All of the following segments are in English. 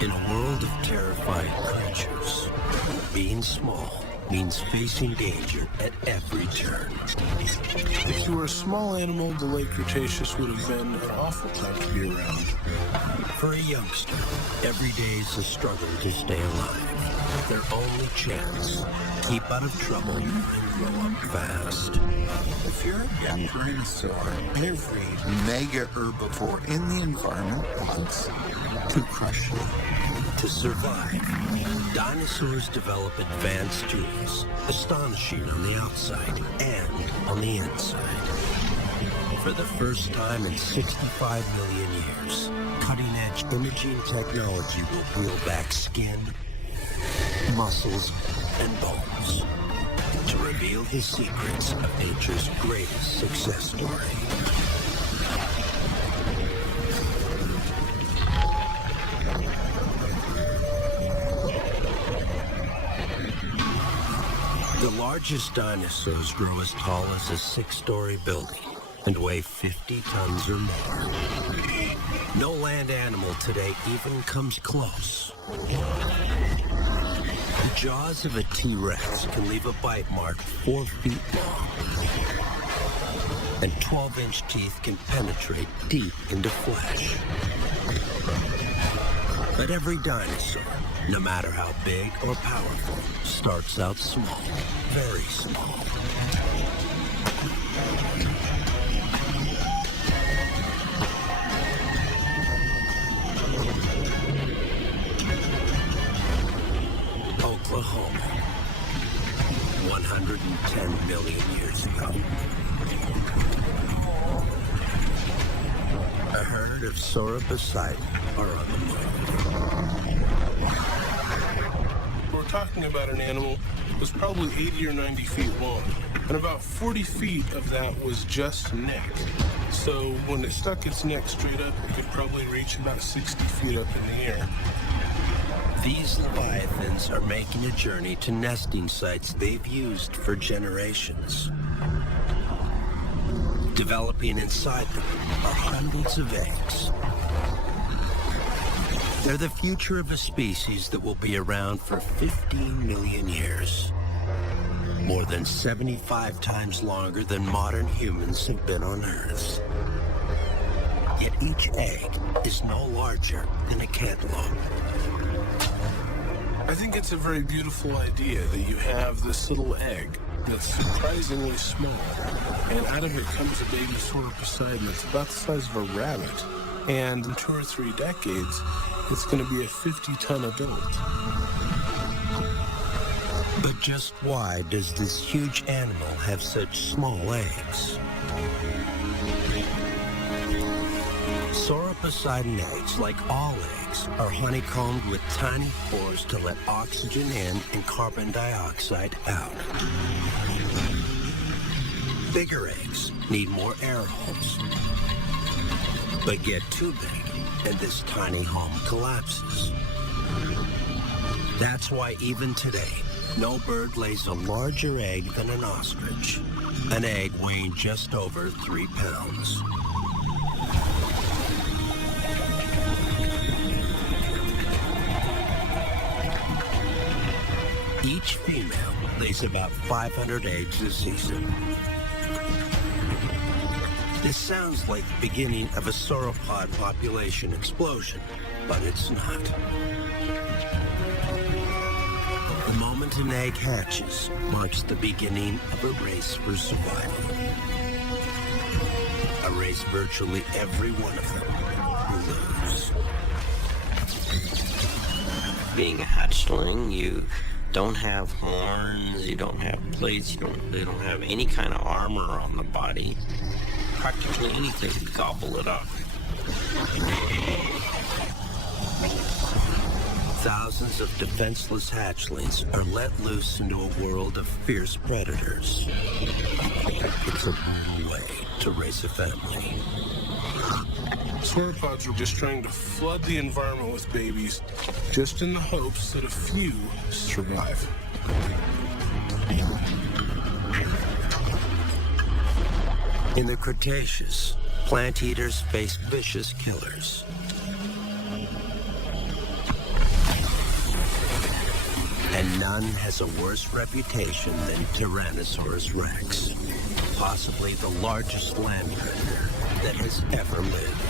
In a world of terrifying creatures, being small means facing danger at every turn. If you were a small animal, the late Cretaceous would have been an awful time to be around. For a youngster, every day is a struggle to stay alive. Their only chance, keep out of trouble and grow up fast. If you're a young dinosaur, every mega herbivore in the environment wants to crush you. To survive, dinosaurs develop advanced tools, astonishing on the outside and on the inside. For the first time in 65 million years, cutting-edge imaging technology will peel back skin, muscles, and bones to reveal the secrets of nature's greatest success story. The largest dinosaurs grow as tall as a 6-story building and weigh 50 tons or more. No land animal today even comes close. The jaws of a T-Rex can leave a bite mark 4 feet long, and 12-inch teeth can penetrate deep into flesh. But every dinosaur, no matter how big or powerful, starts out small, very small. Oklahoma, 110 million years ago. A herd of Sauroposeidon are on the move. We're talking about an animal that was probably 80 or 90 feet long, and about 40 feet of that was just neck. So when it stuck its neck straight up, it could probably reach about 60 feet up in the air. These leviathans are making a journey to nesting sites they've used for generations. Developing inside them are hundreds of eggs. They're the future of a species that will be around for 15 million years. More than 75 times longer than modern humans have been on Earth. Yet each egg is no larger than a cantaloupe. I think it's a very beautiful idea that you have this little egg that's surprisingly small, and out of it comes a baby Sauroposeidon that's about the size of a rabbit, and in 2 or 3 decades, it's going to be a 50-ton adult. But just why does this huge animal have such small eggs? Sauroposeidon eggs, like all eggs, are honeycombed with tiny pores to let oxygen in and carbon dioxide out. Bigger eggs need more air holes, but get too big and this tiny home collapses. That's why even today, no bird lays a larger egg than an ostrich, an egg weighing just over 3 pounds. Each female lays about 500 eggs a season. This sounds like the beginning of a sauropod population explosion, but it's not. The moment an egg hatches marks the beginning of a race for survival. A race virtually every one of them will lose. Being a hatchling, you don't have horns, you don't have plates, they don't have any kind of armor on the body. Practically anything can gobble it up. Thousands of defenseless hatchlings are let loose into a world of fierce predators. It's a brutal way to raise a family. Sauropods are just trying to flood the environment with babies, just in the hopes that a few survive. In the Cretaceous, plant eaters faced vicious killers. And none has a worse reputation than Tyrannosaurus Rex, possibly the largest land predator that has ever lived.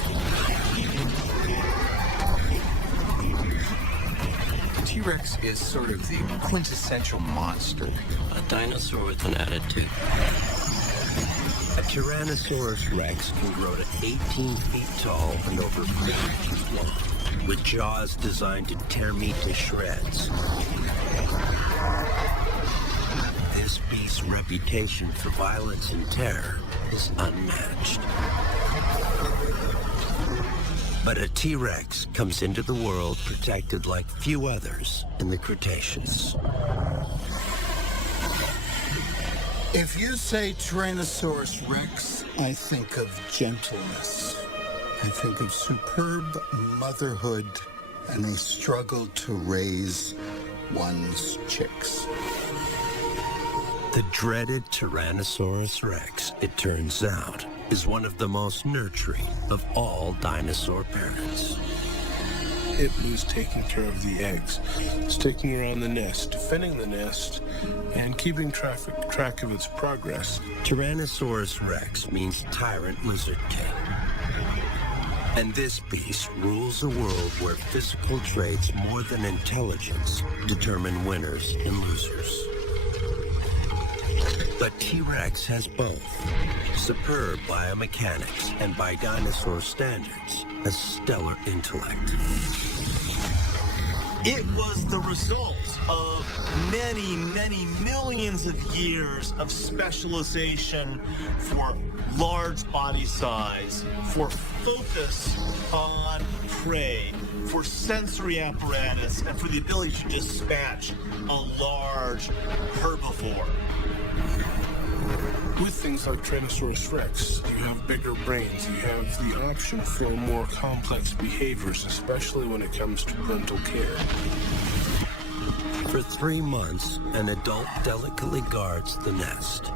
The T-Rex is sort of the quintessential monster. A dinosaur with an attitude. A Tyrannosaurus Rex can grow to 18 feet tall and over 50 feet long, with jaws designed to tear meat to shreds. This beast's reputation for violence and terror is unmatched. But a T-Rex comes into the world protected like few others in the Cretaceous. If you say Tyrannosaurus Rex, I think of gentleness. I think of superb motherhood and a struggle to raise one's chicks. The dreaded Tyrannosaurus Rex, it turns out, is one of the most nurturing of all dinosaur parents. It was taking care of the eggs, sticking around the nest, defending the nest, and keeping track of its progress. Tyrannosaurus Rex means Tyrant Lizard King. And this beast rules a world where physical traits more than intelligence determine winners and losers. But T-Rex has both. Superb biomechanics and, by dinosaur standards, a stellar intellect. It was the result of many, many millions of years of specialization for large body size, for focus on prey, for sensory apparatus, and for the ability to dispatch a large herbivore. With things like Tyrannosaurus Rex, you have bigger brains. You have the option for more complex behaviors, especially when it comes to parental care. For 3 months, an adult delicately guards the nest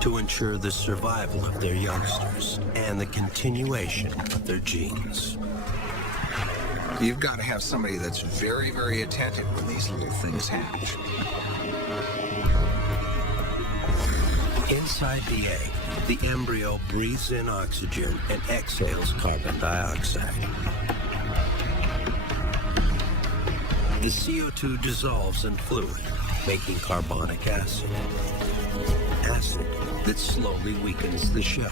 to ensure the survival of their youngsters and the continuation of their genes. You've got to have somebody that's very, very attentive when these little things hatch. Inside the egg, the embryo breathes in oxygen and exhales carbon dioxide. The CO2 dissolves in fluid, making carbonic acid. Acid that slowly weakens the shell.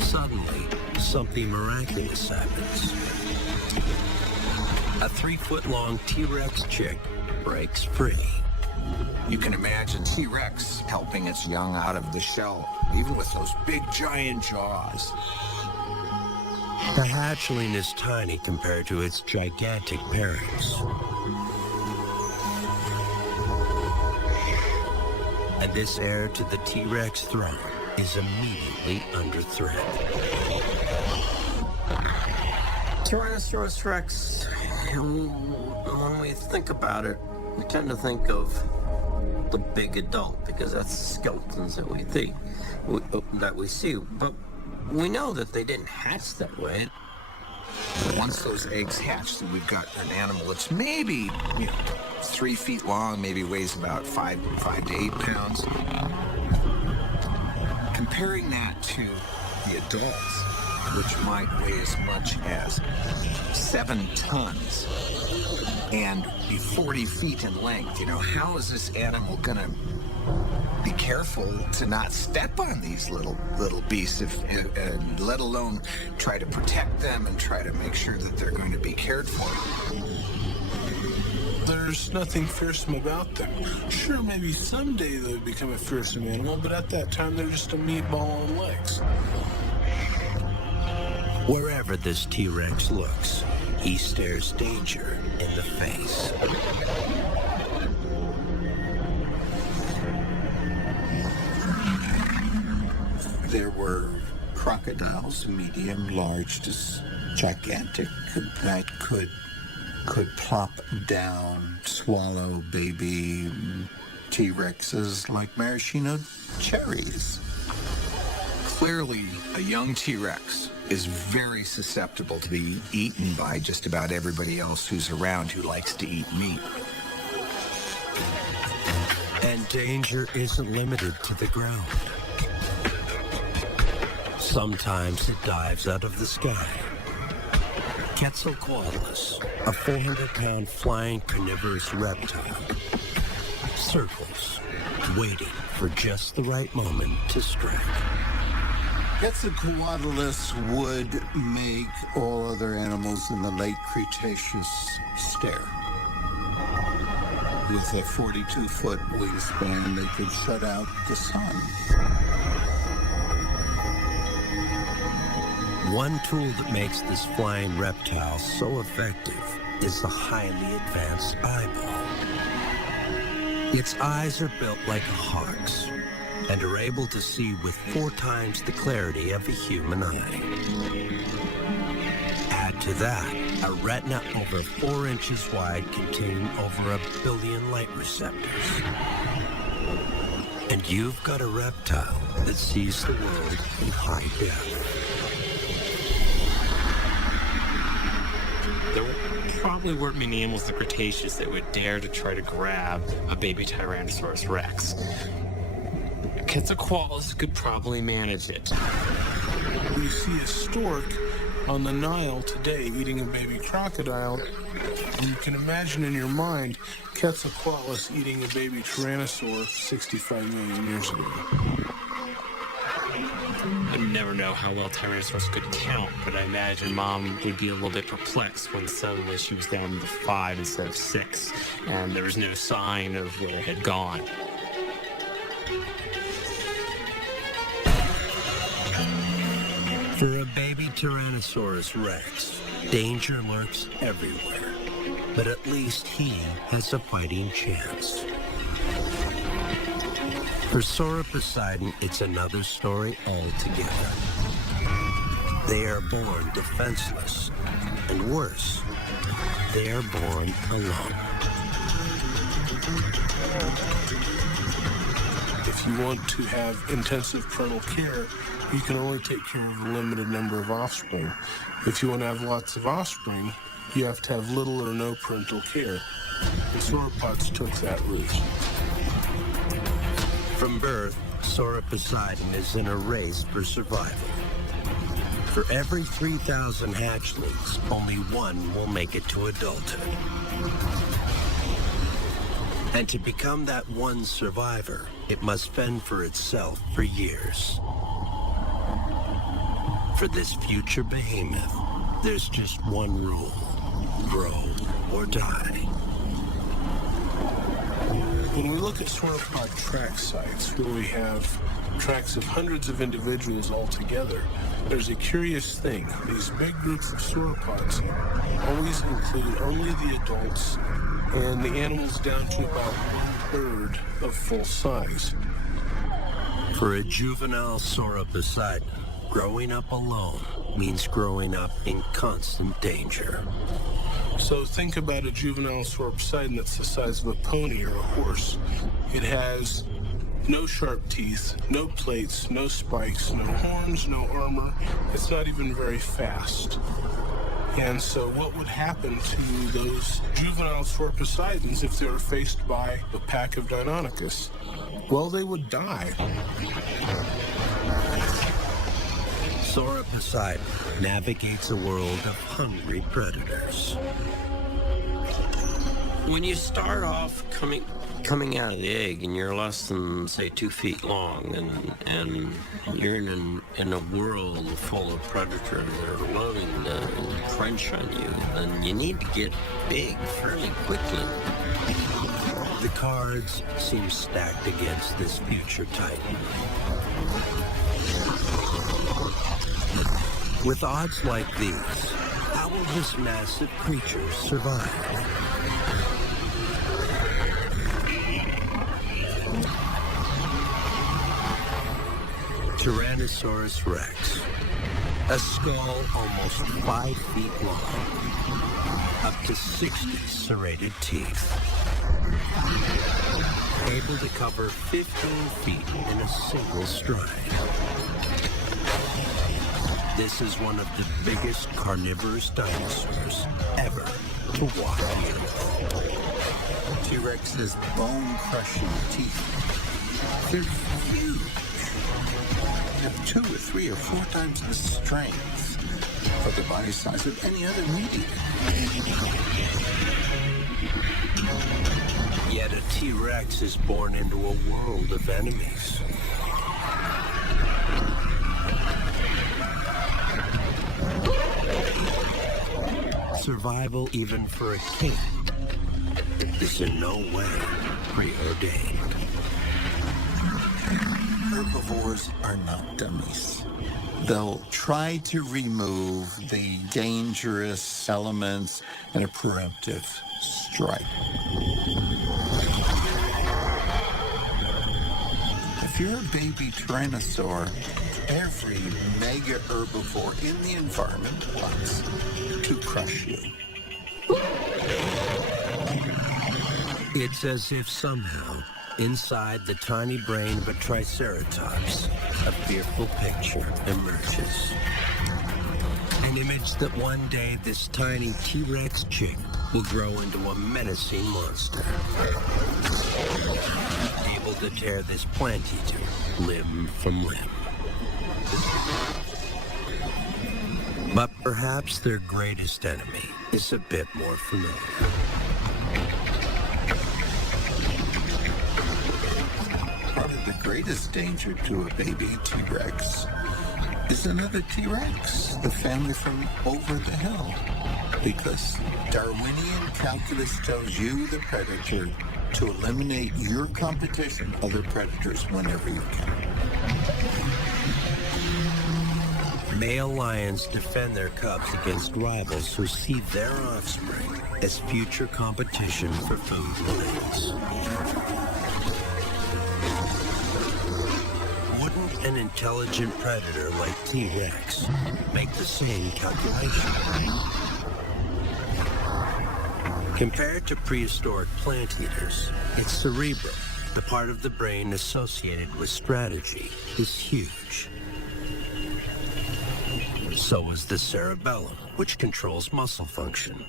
Suddenly, something miraculous happens. A 3-foot-long T-Rex chick breaks free. You can imagine T-Rex helping its young out of the shell, even with those big giant jaws. The hatchling is tiny compared to its gigantic parents. And this heir to the T-Rex throne is immediately under threat. Tyrannosaurus Rex, when we think about it, we tend to think of the big adult because that's skeletons that we see. But we know that they didn't hatch that way. Once those eggs hatch, then we've got an animal that's maybe 3 feet long, maybe weighs about 5 to 8 pounds. Comparing that to the adults, which might weigh as much as 7 tons and be 40 feet in length, how is this animal gonna be careful to not step on these little beasts, let alone try to protect them and try to make sure that they're going to be cared for? There's nothing fearsome about them. Sure, maybe someday they'll become a fearsome animal, but at that time they're just a meatball on legs. Wherever this T-Rex looks, he stares danger in the face. There were crocodiles, medium, large, just gigantic, that could plop down, swallow baby T-Rexes like maraschino cherries. Clearly, a young T-Rex is very susceptible to be eaten by just about everybody else who's around who likes to eat meat. And danger isn't limited to the ground. Sometimes it dives out of the sky. Quetzalcoatlus, a 400-pound flying carnivorous reptile, circles, waiting for just the right moment to strike. Quetzalcoatlus would make all other animals in the late Cretaceous stare. With a 42-foot wingspan, they could shut out the sun. One tool that makes this flying reptile so effective is the highly advanced eyeball. Its eyes are built like a hawk's and are able to see with 4 times the clarity of a human eye. Add to that a retina over 4 inches wide containing over 1 billion light receptors. And you've got a reptile that sees the world in high def. There probably weren't many animals in the Cretaceous that would dare to try to grab a baby Tyrannosaurus Rex. Quetzalcoatlus could probably manage it. You see a stork on the Nile today eating a baby crocodile, and you can imagine in your mind Quetzalcoatlus eating a baby tyrannosaur 65 million years ago. I never know how well Tyrannosaurus could count, but I imagine Mom would be a little bit perplexed when suddenly she was down to 5 instead of 6, and there was no sign of where it had gone. For a baby Tyrannosaurus Rex, danger lurks everywhere, but at least he has a fighting chance. For Sauroposeidon, it's another story altogether. They are born defenseless, and worse, they are born alone. If you want to have intensive parental care, you can only take care of a limited number of offspring. If you want to have lots of offspring, you have to have little or no parental care. The sauropods took that route. From birth, Sauroposeidon is in a race for survival. For every 3,000 hatchlings, only one will make it to adulthood. And to become that one survivor, it must fend for itself for years. For this future behemoth, there's just one rule: grow or die. When we look at sauropod track sites, where we have tracks of hundreds of individuals all together, there's a curious thing. These big groups of sauropods always include only the adults and the animals down to about 1/3 of full size. For a juvenile Sauroposeidon, growing up alone means growing up in constant danger. So think about a juvenile Sauroposeidon that's the size of a pony or a horse. It has no sharp teeth, no plates, no spikes, no horns, no armor. It's not even very fast. And so what would happen to those juvenile Sauroposeidons if they were faced by a pack of Deinonychus? Well, they would die. Sauroposeidon navigates a world of hungry predators. When you start off coming out of the egg and you're less than, say, 2 feet long, and you're in a world full of predators that are loading to crunch on you, then you need to get big fairly quickly. The cards seem stacked against this future titan. With odds like these, how will this massive creature survive? Tyrannosaurus Rex, a skull almost 5 feet long, up to 60 serrated teeth, able to cover 15 feet in a single stride. This is one of the biggest carnivorous dinosaurs ever to walk the earth. T-Rex's bone-crushing teeth. They're huge. They have 2 or 3 or 4 times the strength for the body size of any other meat eater. Yet a T-Rex is born into a world of enemies. Survival, even for a king, is in no way preordained. Herbivores are not dummies. They'll try to remove the dangerous elements in a preemptive strike. If you're a baby tyrannosaur, every mega herbivore in the environment wants to crush you. It's as if somehow, inside the tiny brain of a triceratops, a fearful picture emerges. An image that one day this tiny T-Rex chick will grow into a menacing monster, able to tear this plant eater limb from limb. But perhaps their greatest enemy is a bit more familiar. Part of the greatest danger to a baby T-Rex is another T-Rex, the family from over the hill. Because Darwinian calculus tells you, the predator, to eliminate your competition, other predators, whenever you can. Male lions defend their cubs against rivals who see their offspring as future competition for food and eggs. Wouldn't an intelligent predator like T-Rex make the same calculation? Compared to prehistoric plant eaters, its cerebrum, the part of the brain associated with strategy, is huge. So is the cerebellum, which controls muscle function.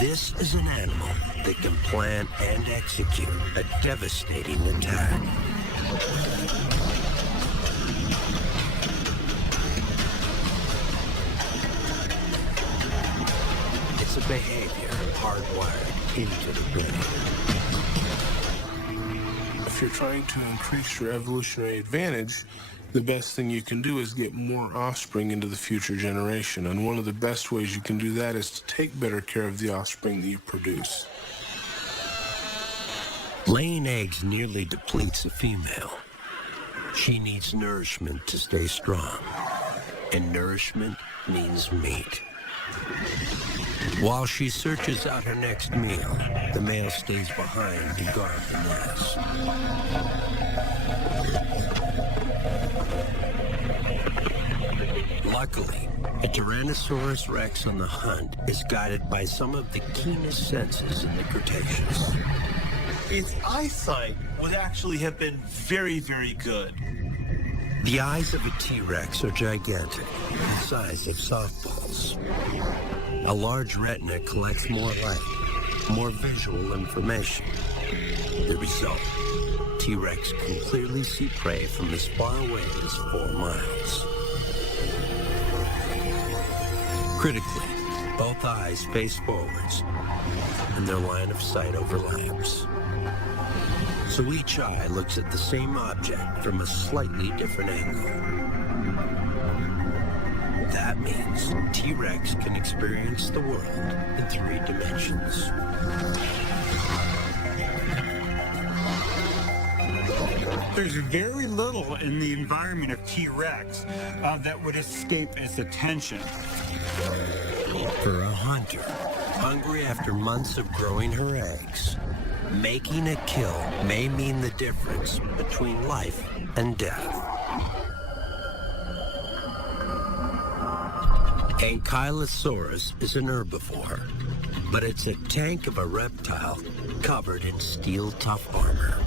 This is an animal that can plan and execute a devastating attack. It's a behavior hardwired into the brain. If you're trying to increase your evolutionary advantage, the best thing you can do is get more offspring into the future generation. And one of the best ways you can do that is to take better care of the offspring that you produce. Laying eggs nearly depletes a female. She needs nourishment to stay strong. And nourishment means meat. While she searches out her next meal, the male stays behind to guard the nest. Luckily, a Tyrannosaurus rex on the hunt is guided by some of the keenest senses in the Cretaceous. Its eyesight would actually have been very, very good. The eyes of a T-Rex are gigantic, the size of softballs. A large retina collects more light, more visual information. The result, T-Rex can clearly see prey from as far away as 4 miles. Critically, both eyes face forwards, and their line of sight overlaps. So each eye looks at the same object from a slightly different angle. That means T-Rex can experience the world in 3 dimensions. There's very little in the environment of T-Rex that would escape its attention. For a hunter, hungry after months of growing her eggs, making a kill may mean the difference between life and death. Ankylosaurus is an herbivore, but it's a tank of a reptile covered in steel-tough armor.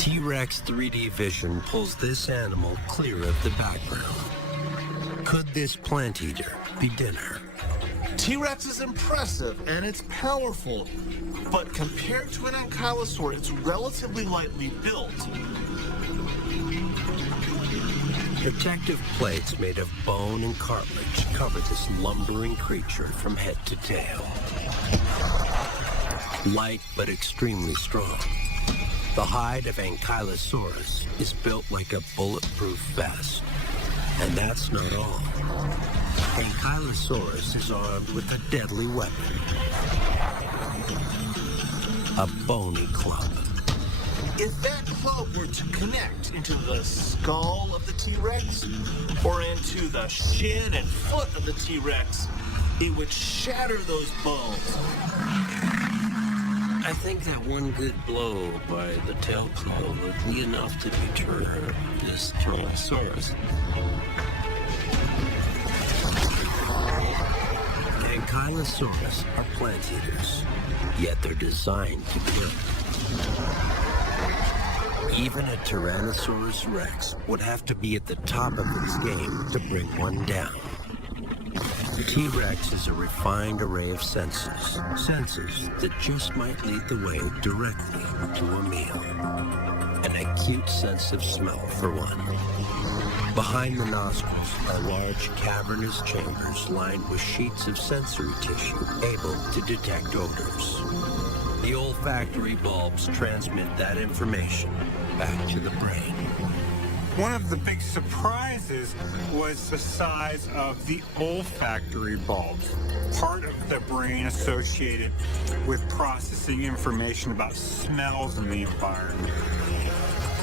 T-Rex 3D vision pulls this animal clear of the background. Could this plant eater be dinner? T-Rex is impressive and it's powerful, but compared to an ankylosaur, it's relatively lightly built. Protective plates made of bone and cartilage cover this lumbering creature from head to tail. Light but extremely strong. The hide of Ankylosaurus is built like a bulletproof vest. And that's not all. Ankylosaurus is armed with a deadly weapon. A bony club. If that club were to connect into the skull of the T-Rex or into the shin and foot of the T-Rex, it would shatter those bones. I think that one good blow by the tail claw would be enough to deter this Tyrannosaurus. Ankylosaurus are plant eaters, yet they're designed to kill. Even a Tyrannosaurus Rex would have to be at the top of its game to bring one down. The T-Rex is a refined array of senses that just might lead the way directly to a meal. An acute sense of smell, for one. Behind the nostrils are large cavernous chambers lined with sheets of sensory tissue able to detect odors. The olfactory bulbs transmit that information back to the brain. One of the big surprises was the size of the olfactory bulbs, part of the brain associated with processing information about smells in the environment.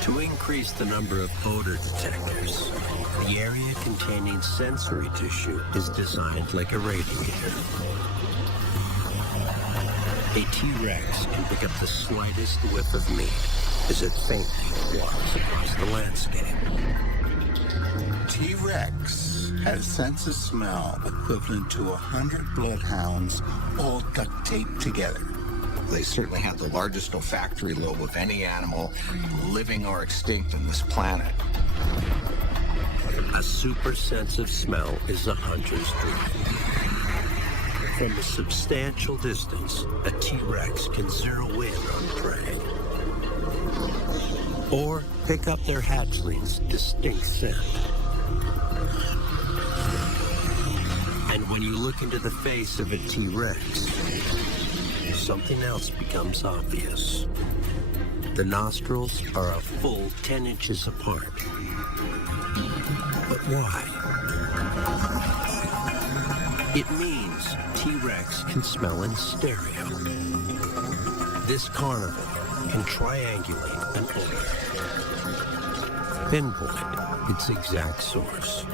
To increase the number of odor detectors, the area containing sensory tissue is designed like a radiator. A T-Rex can pick up the slightest whiff of meat as it faintly walks across the landscape. T-Rex has sense of smell equivalent to 100 bloodhounds all duct taped together. They certainly have the largest olfactory lobe of any animal, living or extinct on this planet. A super sense of smell is a hunter's dream. From a substantial distance, a T-Rex can zero in on prey. Or pick up their hatchling's distinct scent. And when you look into the face of a T-Rex, something else becomes obvious. The nostrils are a full 10 inches apart. But why? It means T-Rex can smell in stereo. This carnivore can triangulate an odor, pinpoint its exact source.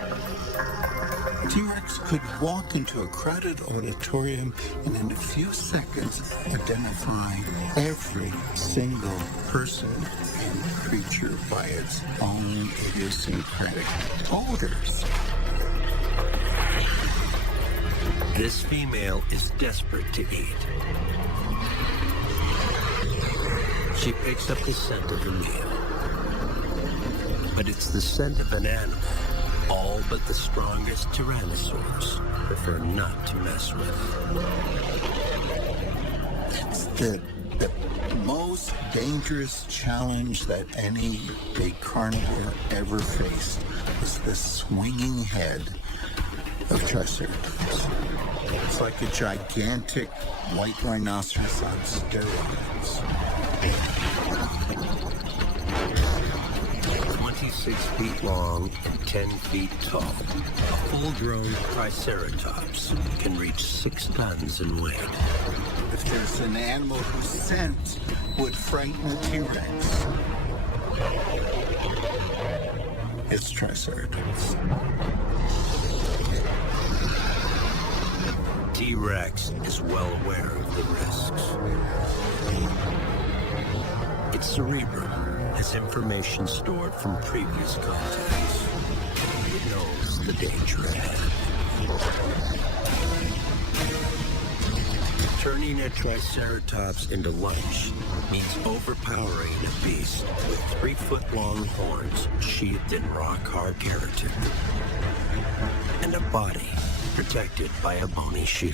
T-Rex could walk into a crowded auditorium and in a few seconds identify every single person and creature by its own idiosyncratic odors. This female is desperate to eat. She picks up the scent of a meal. But it's the scent of an animal all but the strongest tyrannosaurs prefer not to mess with. The most dangerous challenge that any big carnivore ever faced is the swinging head of Triceratops. It's like a gigantic white rhinoceros on steroids. 26 feet long and 10 feet tall, a full-grown Triceratops can reach 6 tons in weight. If there's an animal whose scent would frighten a T-Rex, it's Triceratops. T-Rex is well aware of the risks. Its cerebrum has information stored from previous contacts. It knows the danger ahead. Turning a Triceratops into lunch means overpowering a beast with 3-foot-long horns sheathed in rock-hard keratin and a body protected by a bony shield.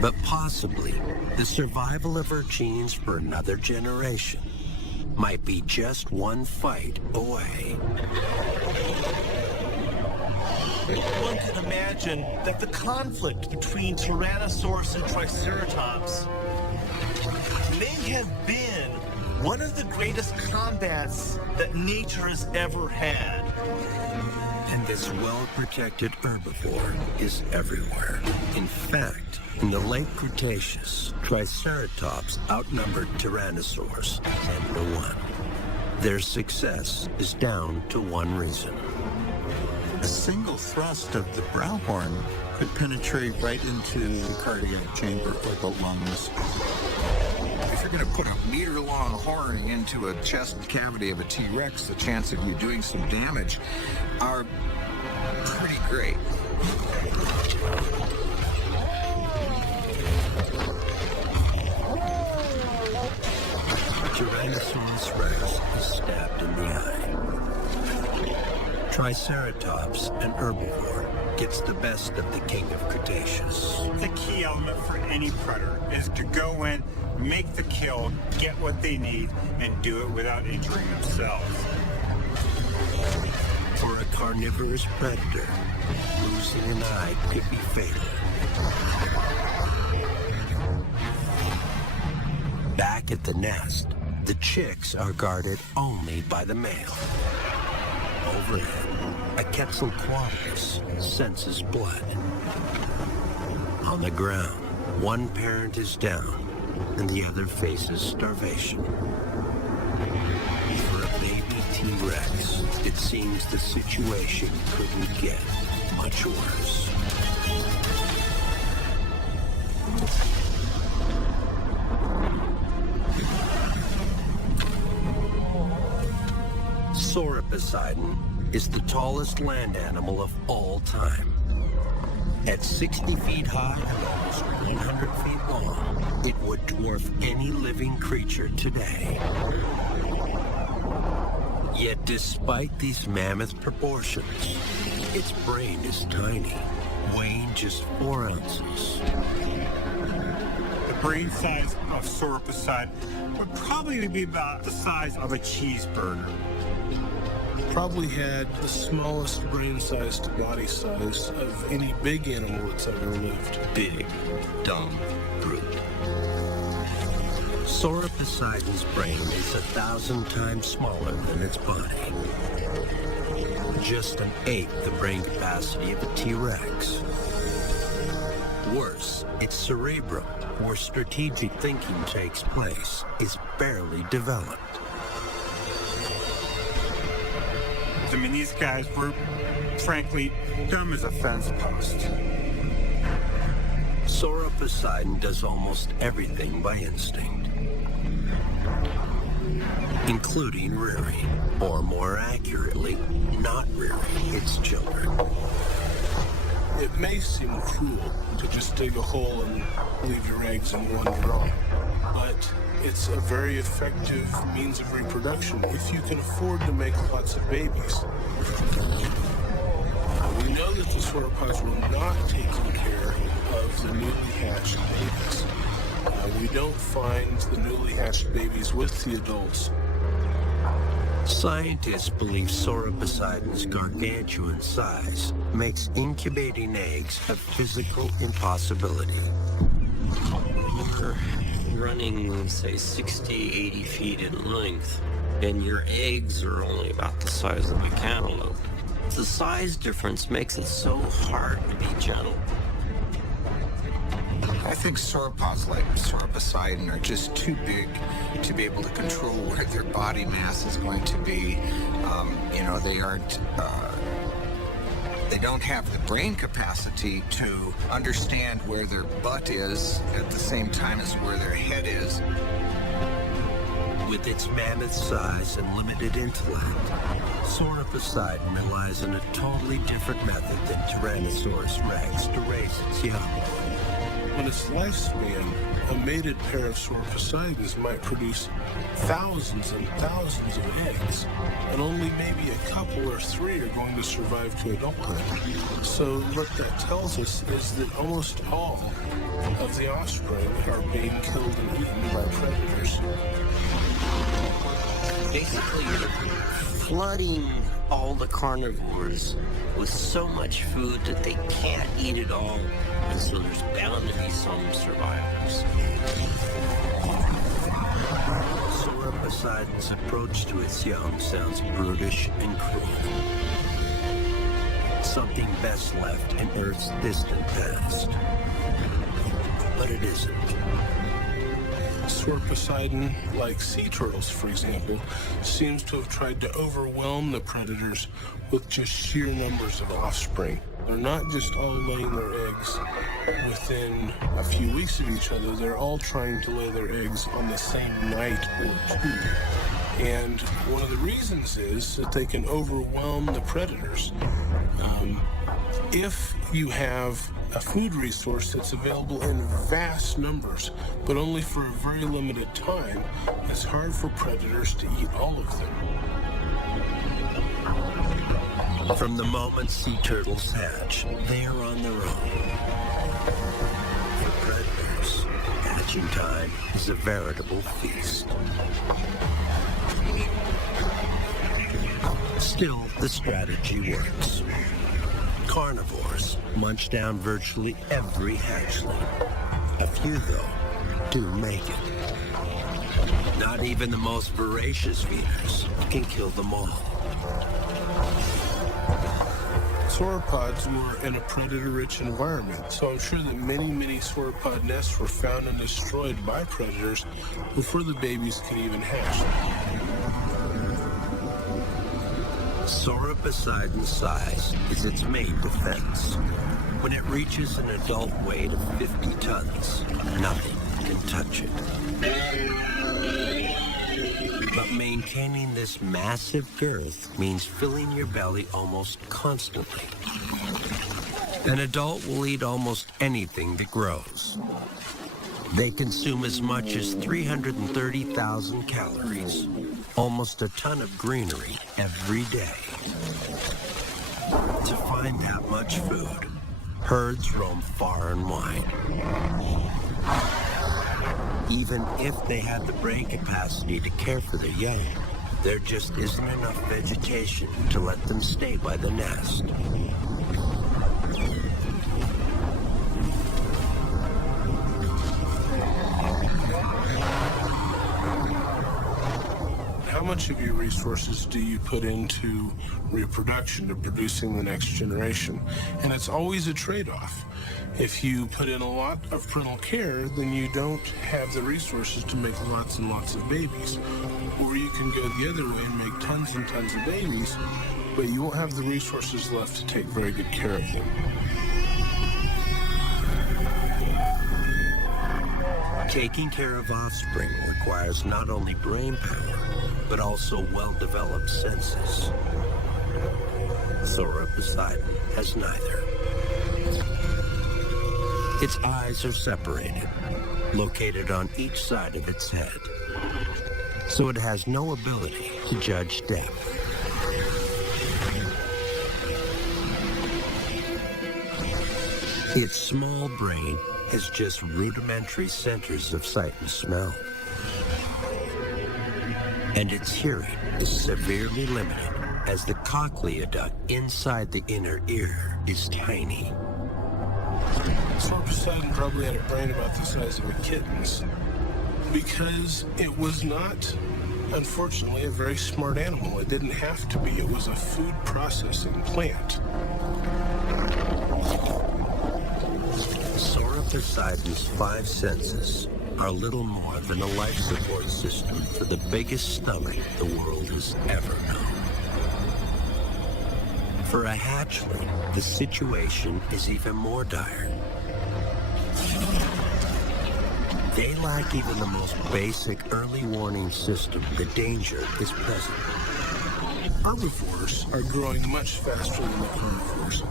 But possibly, the survival of her genes for another generation might be just one fight away. One can imagine that the conflict between Tyrannosaurus and Triceratops may have been one of the greatest combats that nature has ever had. And this well-protected herbivore is everywhere. In fact, in the late Cretaceous, Triceratops outnumbered Tyrannosaurs 10-1. Their success is down to one reason. A single thrust of the brow horn could penetrate right into the cardiac chamber or the lungs. If you're going to put a meter-long horn into a chest cavity of a T-Rex, the chance of you doing some damage are pretty great. Tyrannosaurus rex is stabbed in the eye. Triceratops, an herbivore, gets the best of the king of Cretaceous. The key element for any predator is to go in, make the kill, get what they need, and do it without injuring themselves. For a carnivorous predator, losing an eye could be fatal. Back at the nest, the chicks are guarded only by the male. Overhead, a Quetzalcoatlus senses blood. On the ground, one parent is down and the other faces starvation. For a baby T-Rex, it seems the situation couldn't get much worse. Sauroposeidon is the tallest land animal of all time. At 60 feet high and almost 100 feet long, it would dwarf any living creature today. Yet despite these mammoth proportions, its brain is tiny, weighing just 4 ounces. The brain size of Sauroposeidon would probably be about the size of a cheeseburger. Probably had the smallest brain size to body size of any big animal that's ever lived. Big, dumb brute. Sauroposeidon's brain is 1,000 times smaller than its body. Just an eighth the brain capacity of a T-Rex. Worse, its cerebrum, where strategic thinking takes place, is barely developed. I mean, these guys were, frankly, dumb as a fence post. Sauroposeidon does almost everything by instinct, including rearing, or more accurately, not rearing its children. It may seem cruel to just dig a hole and leave your eggs in one drawer, but it's a very effective means of reproduction if you can afford to make lots of babies. We know that the sauropods were not taking care of the newly hatched babies. We don't find the newly hatched babies with the adults. Scientists believe Sauroposeidon's gargantuan size makes incubating eggs a physical impossibility. You're running, say, 60, 80 feet in length, and your eggs are only about the size of a cantaloupe. The size difference makes it so hard to be gentle. I think sauropods like Sauroposeidon are just too big to be able to control where their body mass is going to be. They aren't. They don't have the brain capacity to understand where their butt is at the same time as where their head is. With its mammoth size and limited intellect, Sauroposeidon relies on a totally different method than Tyrannosaurus rex to raise its young. On its lifespan, a mated pair of Sauroposeidons might produce thousands and thousands of eggs, and only maybe a couple or three are going to survive to adulthood. So what that tells us is that almost all of the offspring are being killed and eaten by predators. Basically, you're flooding all the carnivores with so much food that they can't eat it all, and so there's bound to be some survivors. Sauroposeidon's approach to its young sounds brutish and cruel. Something best left in Earth's distant past. But it isn't. Sauroposeidon, like sea turtles, for example, seems to have tried to overwhelm the predators with just sheer numbers of offspring. They're not just all laying their eggs within a few weeks of each other, they're all trying to lay their eggs on the same night or two. And one of the reasons is that they can overwhelm the predators. If you have a food resource that's available in vast numbers, but only for a very limited time, it's hard for predators to eat all of them. From the moment sea turtles hatch, they are on their own. For predators, hatching time is a veritable feast. Still, the strategy works. Carnivores munch down virtually every hatchling. A few, though, do make it. Not even the most voracious feeders can kill them all. Sauropods were in a predator-rich environment, so I'm sure that many sauropod nests were found and destroyed by predators before the babies could even hatch. Sauroposeidon's size is its main defense. When it reaches an adult weight of 50 tons, nothing can touch it. But maintaining this massive girth means filling your belly almost constantly. An adult will eat almost anything that grows. They consume as much as 330,000 calories, almost a ton of greenery every day. To find that much food, herds roam far and wide. Even if they had the brain capacity to care for their young, there just isn't enough vegetation to let them stay by the nest. How much of your resources do you put into reproduction, to producing the next generation? And it's always a trade-off. If you put in a lot of parental care, then you don't have the resources to make lots and lots of babies. Or you can go the other way and make tons and tons of babies, but you won't have the resources left to take very good care of them. Taking care of offspring requires not only brain power, but also well-developed senses. Sauroposeidon has neither. Its eyes are separated, located on each side of its head, so it has no ability to judge depth. Its small brain has just rudimentary centers of sight and smell. And its hearing is severely limited, as the cochlea duct inside the inner ear is tiny. Sauroposeidon probably had a brain about the size of a kitten's, because it was not, unfortunately, a very smart animal. It didn't have to be. It was a food processing plant. Sauroposeidon's 5 senses are little more than a life support system for the biggest stomach the world has ever known. For a hatchling, the situation is even more dire. They lack even the most basic early warning system that danger is present. Herbivores are growing much faster than the carnivores.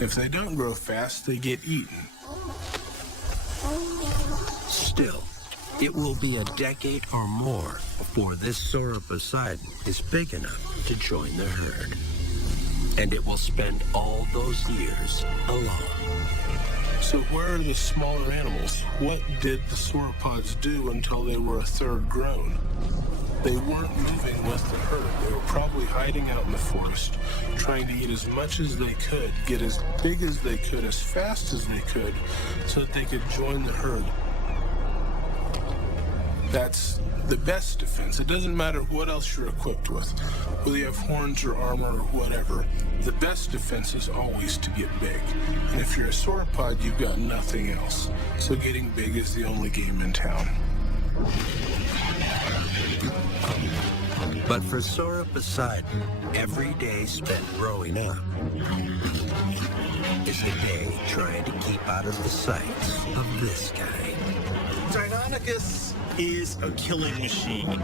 If they don't grow fast, they get eaten. Still, it will be a decade or more before this sauroposeidon is big enough to join the herd. And it will spend all those years alone. So where are the smaller animals? What did the sauropods do until they were a third grown? They weren't moving with the herd. They were probably hiding out in the forest, trying to eat as much as they could, get as big as they could, as fast as they could, so that they could join the herd. That's the best defense. It doesn't matter what else you're equipped with, whether you have horns or armor or whatever. The best defense is always to get big. And if you're a sauropod, you've got nothing else. So getting big is the only game in town. But for sauroposeidon, every day spent growing up is a day trying to keep out of the sights of this guy. Deinonychus is a killing machine.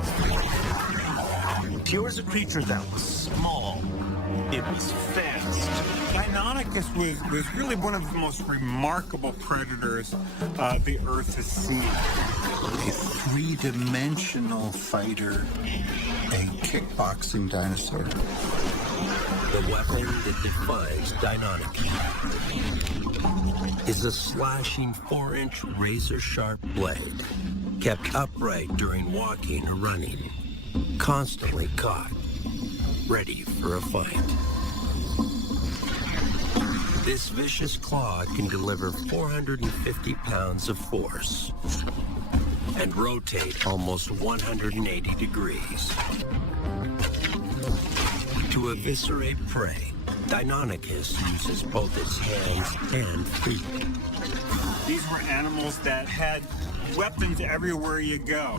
Here was a creature that was small. It was fast. Deinonychus was really one of the most remarkable predators the Earth has seen. A three-dimensional fighter, a kickboxing dinosaur. The weapon that defines Deinonychus is a slashing 4-inch razor-sharp blade, kept upright during walking or running, constantly caught, ready for a fight. This vicious claw can deliver 450 pounds of force and rotate almost 180 degrees. To eviscerate prey, Deinonychus uses both its hands and feet. These were animals that had weapons everywhere you go.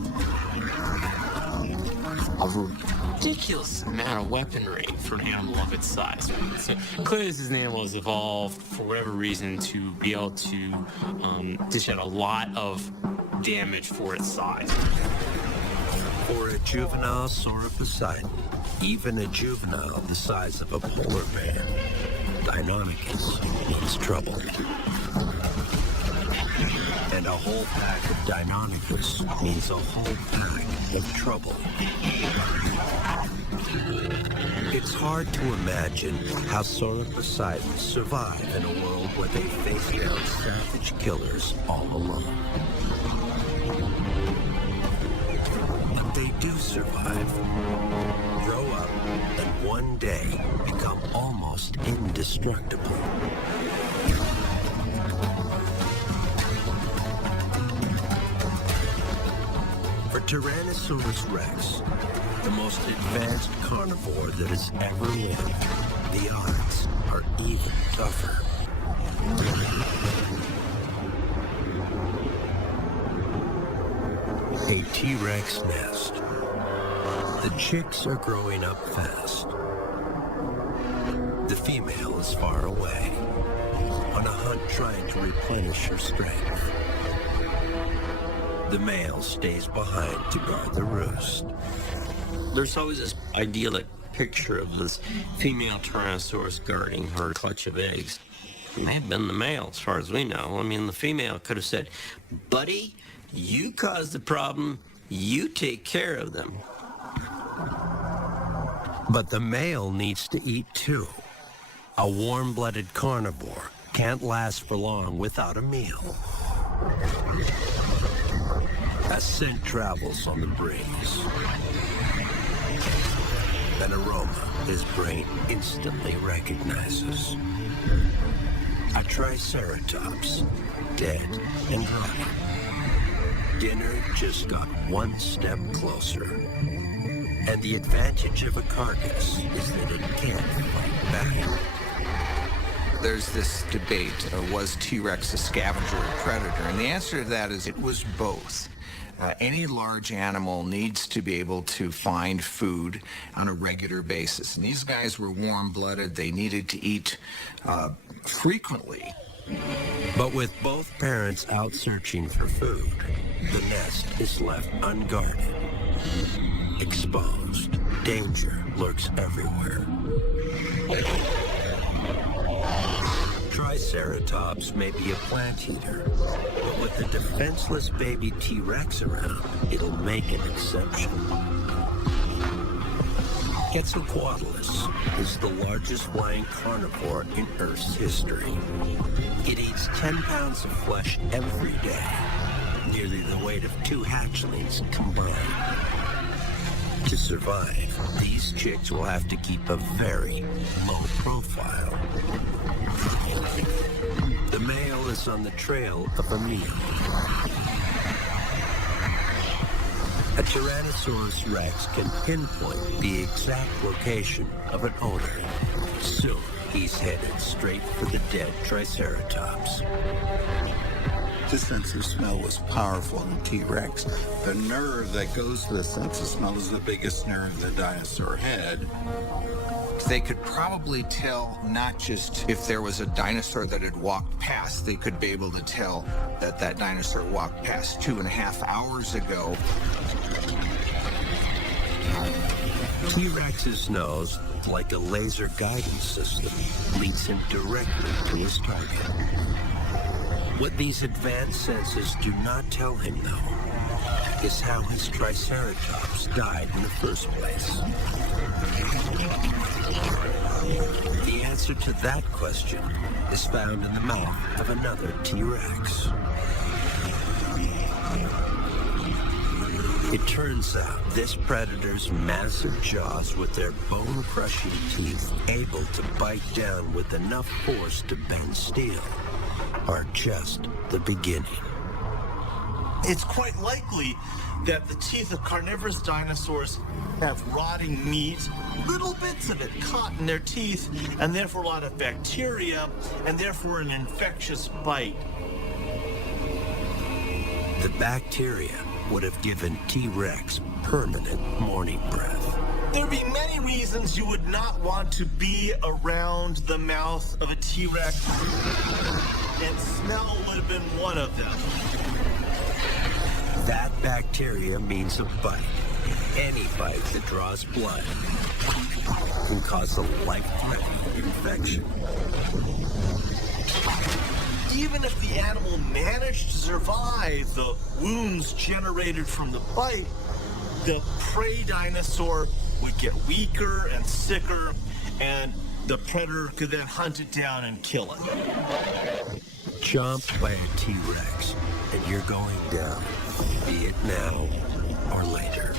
A ridiculous amount of weaponry for an animal of its size. So clearly this is an animal that's evolved for whatever reason to be able to dish out a lot of damage for its size. For a juvenile sauroposeidon, even a juvenile the size of a polar bear, Deinonychus means trouble. And a whole pack of Deinonychus means a whole pack of trouble. It's hard to imagine how sauroposeidons survive in a world where they face down savage killers all alone. But they do survive, grow up, and one day become almost indestructible. For Tyrannosaurus rex, the most advanced carnivore that has ever lived, the odds are even tougher. A T-Rex nest. The chicks are growing up fast. The female is far away, on a hunt trying to replenish her strength. The male stays behind to guard the roost. There's always this idyllic picture of this female Tyrannosaurus guarding her clutch of eggs. It may have been the male, as far as we know. I mean, the female could have said, "Buddy, you caused the problem. You take care of them." But the male needs to eat too. A warm-blooded carnivore can't last for long without a meal. A scent travels on the breeze. An aroma his brain instantly recognizes. A triceratops, dead and rotting. Dinner just got one step closer. And the advantage of a carcass is that it can't fight back. There's this debate, was T-Rex a scavenger or predator? And the answer to that is it was both. Any large animal needs to be able to find food on a regular basis. And these guys were warm-blooded. They needed to eat frequently. But with both parents out searching for food, the nest is left unguarded, exposed. Danger lurks everywhere. Triceratops may be a plant eater, but with a defenseless baby T-Rex around, it'll make an exception. Quetzalcoatlus is the largest flying carnivore in Earth's history. It eats 10 pounds of flesh every day, nearly the weight of 2 hatchlings combined. To survive, these chicks will have to keep a very low profile. The male is on the trail of a meal. A Tyrannosaurus Rex can pinpoint the exact location of an odor. Soon, he's headed straight for the dead Triceratops. The sense of smell was powerful in T-Rex. The nerve that goes to the sense of smell is the biggest nerve the dinosaur had. They could probably tell not just if there was a dinosaur that had walked past, they could be able to tell that that dinosaur walked past 2.5 hours ago. T-Rex's nose, like a laser guidance system, leads him directly to his target. What these advanced senses do not tell him, though, is how his Triceratops died in the first place. The answer to that question is found in the mouth of another T-Rex. It turns out this predator's massive jaws with their bone-crushing teeth able to bite down with enough force to bend steel are just the beginning. It's quite likely that the teeth of carnivorous dinosaurs have rotting meat, little bits of it caught in their teeth, and therefore a lot of bacteria, and therefore an infectious bite. The bacteria would have given T-Rex permanent morning breath. There'd be many reasons you would not want to be around the mouth of a T-Rex, and smell would have been one of them. That bacteria means a bite. Any bite that draws blood can cause a life-threatening infection. Even if the animal managed to survive the wounds generated from the bite, the prey dinosaur would get weaker and sicker, and the predator could then hunt it down and kill it. Chomped by a T-Rex, and you're going down, be it now or later.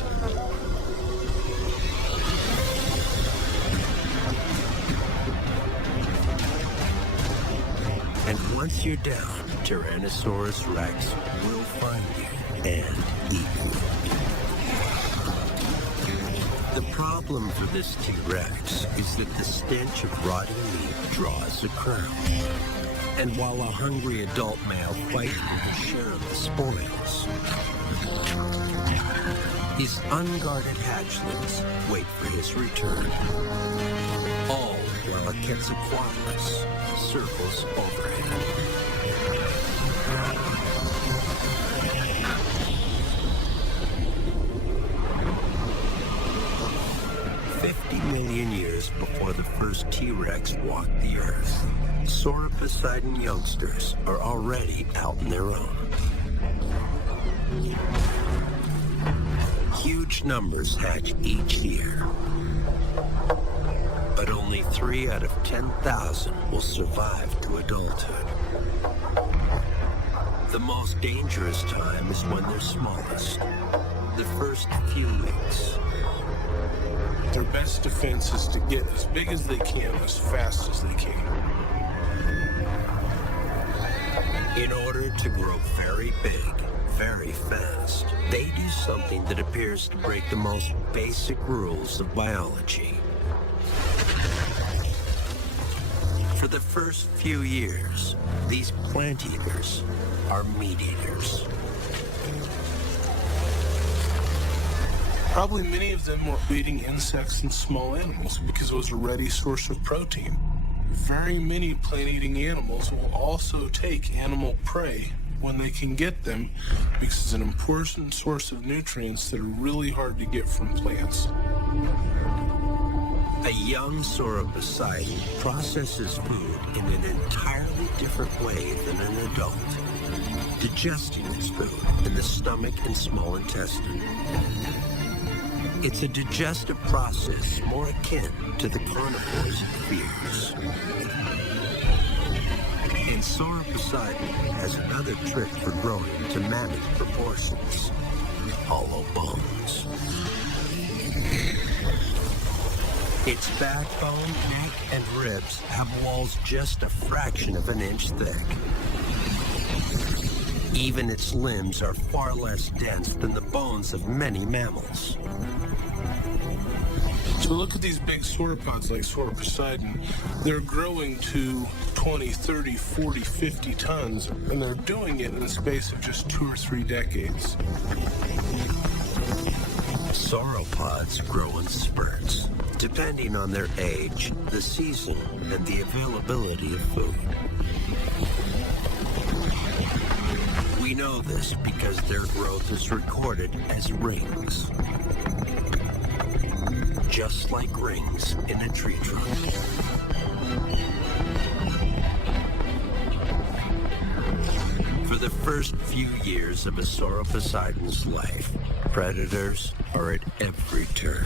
And once you're down, Tyrannosaurus Rex will find you and eat you. The problem for this T-Rex is that the stench of rotting meat draws a crowd. And while a hungry adult male fights for his share of the spoils, his unguarded hatchlings wait for his return. All while a Quetzalcoatlus circles overhead. $50 million years before the first T-Rex walked the earth, sauropodine youngsters are already out on their own. Huge numbers hatch each year, but only 3 out of 10,000 will survive to adulthood. The most dangerous time is when they're smallest, the first few weeks. Their best defense is to get as big as they can, as fast as they can. In order to grow very big, very fast, they do something that appears to break the most basic rules of biology. For the first few years, these plant eaters are meat eaters. Probably many of them were eating insects and small animals because it was a ready source of protein. very many plant-eating animals will also take animal prey when they can get them because it's an important source of nutrients that are really hard to get from plants. A young Sauroposeidon processes food in an entirely different way than an adult, digesting its food in the stomach and small intestine. It's a digestive process more akin to the carnivore's fears. And Sauroposeidon has another trick for growing to mammoth proportions: hollow bones. Its backbone, neck, and ribs have walls just a fraction of an inch thick. Even its limbs are far less dense than the bones of many mammals. So look at these big sauropods like Sauroposeidon. They're growing to 20, 30, 40, 50 tons, and they're doing it in the space of just 2 or 3 decades. Sauropods grow in spurts, depending on their age, the season, and the availability of food. We know this because their growth is recorded as rings. Just like rings in a tree trunk. For the first few years of a Sauroposeidon's life, predators are at every turn.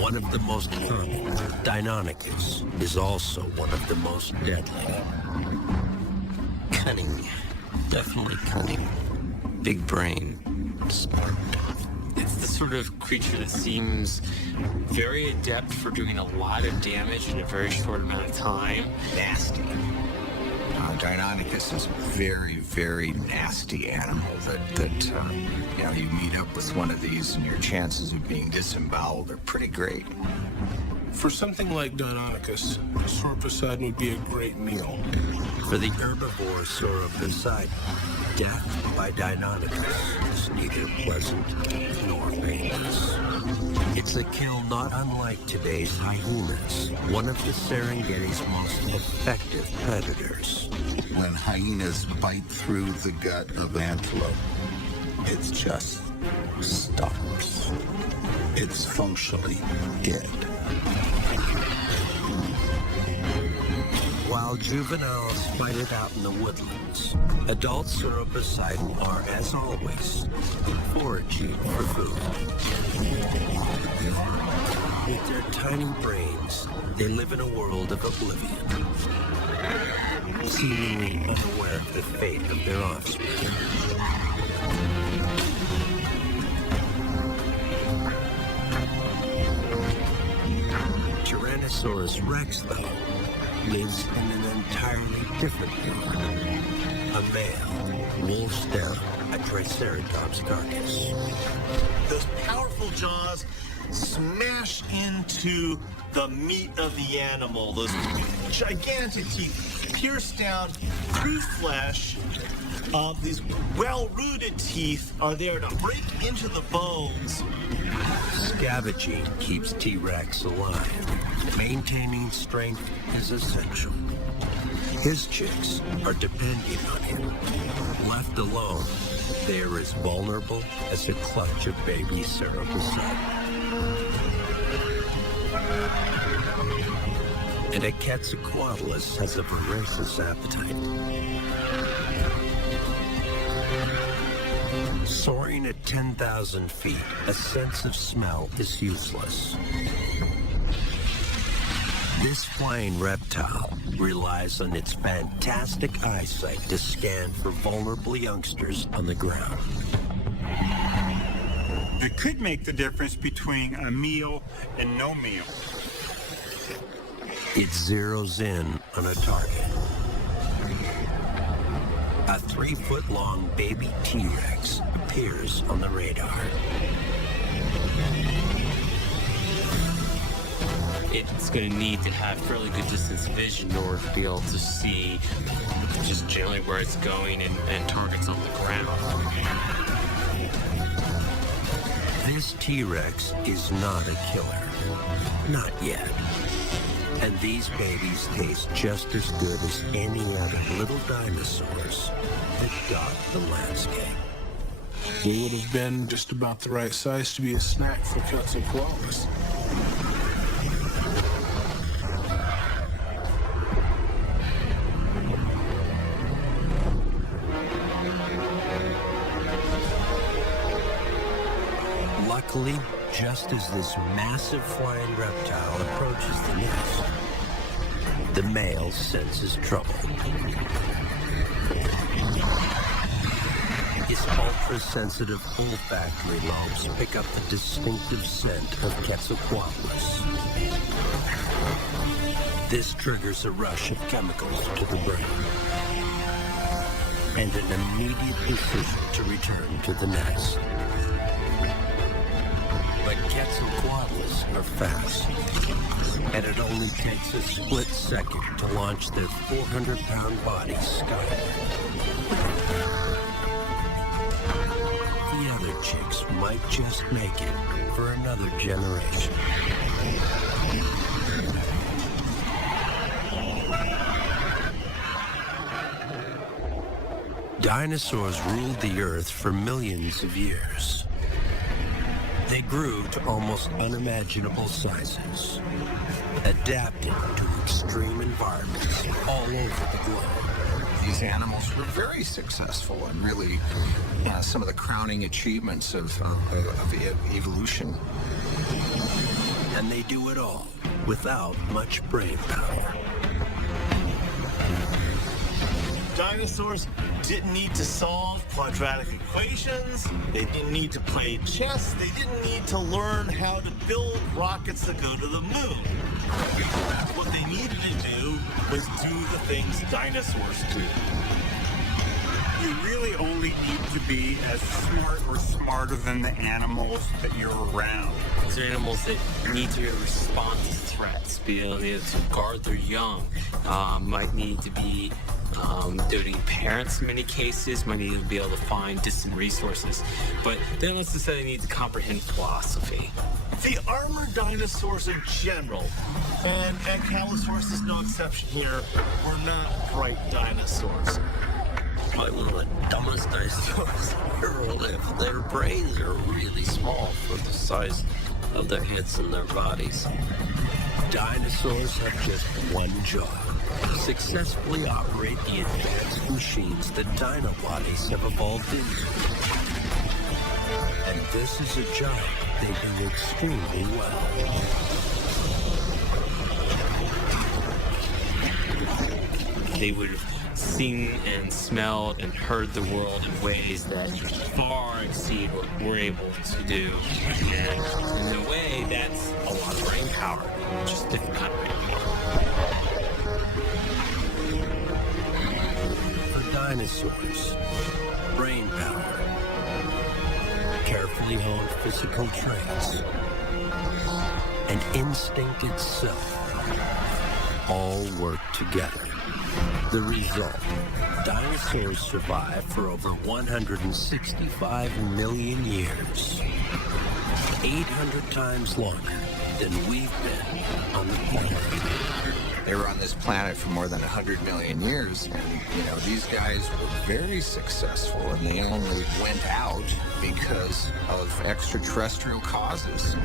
One of the most common, Deinonychus, is also one of the most deadly. Cunning. Definitely cunning. Big brain. Smart. It's the sort of creature that seems very adept for doing a lot of damage in a very short amount of time. Nasty. Deinonychus is a very, very nasty animal that you meet up with one of these and your chances of being disemboweled are pretty great. For something like Deinonychus, Sauroposeidon would be a great meal. For the herbivore Sauroposeidon, death by Deinonychus is neither pleasant nor painless. It's a kill not unlike today's hyenas, one of the Serengeti's most effective predators. When hyenas bite through the gut of antelope, it just stops. It's functionally dead. While juveniles fight it out in the woodlands, adult Sauroposeidon are, as always, foraging for food. With their tiny brains, they live in a world of oblivion, seemingly unaware of the fate of their offspring. Tyrannosaurus rex, though, lives in an entirely different world. A male wolfs down a triceratops carcass. Those powerful jaws smash into the meat of the animal. Those gigantic teeth pierce down through flesh. These well-rooted teeth are there to break into the bones. Scavenging keeps T-Rex alive. Maintaining strength is essential. His chicks are depending on him. Left alone, they are as vulnerable as a clutch of baby Sauroposeidon. And a Quetzalcoatlus has a voracious appetite. Soaring at 10,000 feet, a sense of smell is useless. This flying reptile relies on its fantastic eyesight to scan for vulnerable youngsters on the ground. It could make the difference between a meal and no meal. It zeroes in on a target. A 3-foot-long baby T-Rex appears on the radar. It's going to need to have fairly good distance vision in order to be able to see just generally where it's going and targets on the ground. This T-Rex is not a killer. Not yet. And these babies taste just as good as any other little dinosaurs that dot the landscape. They would have been just about the right size to be a snack for Quetzalcoatlus. Luckily, just as this massive flying reptile approaches the nest, the male senses trouble. His ultra-sensitive olfactory lobes pick up the distinctive scent of Quetzalcoatlus. This triggers a rush of chemicals to the brain and an immediate decision to return to the nest. But Quetzalcoatlus are fast, and it only takes a split second to launch their 400-pound bodies skyward. The other chicks might just make it for another generation. Dinosaurs ruled the Earth for millions of years. They grew to almost unimaginable sizes, adapting to extreme environments all over the globe. These animals were very successful and really some of the crowning achievements of evolution. And they do it all without much brain power. Dinosaurs didn't need to solve quadratic equations. They didn't need to play chess. They didn't need to learn how to build rockets that go to the moon. What they needed to do was do the things dinosaurs do. You really only need to be as smart or smarter than the animals that you're around. These are animals that need to respond to threats, be able to guard their young, might need to be doting parents in many cases, might need to be able to find distant resources, but they don't necessarily need to comprehend philosophy. The armored dinosaurs in general, and Ankylosaurus is no exception here, were not bright dinosaurs. Probably one of the dumbest dinosaurs ever lived. Their brains are really small for the size of their heads and their bodies. Dinosaurs have just one job: successfully operate the advanced machines that dino bodies have evolved into. And this is a job they do extremely well. They would have seen and smelled and heard the world in ways that far exceed what we're able to do. And in a way, that's a lot of brain power, just different kind of brain power. For dinosaurs, brain power, carefully honed physical traits, and instinct itself all work together. The result: dinosaurs survived for over 165 million years, 800 times longer than we've been on the planet. They were on this planet for more than 100 million years, and these guys were very successful, and they only went out because of extraterrestrial causes.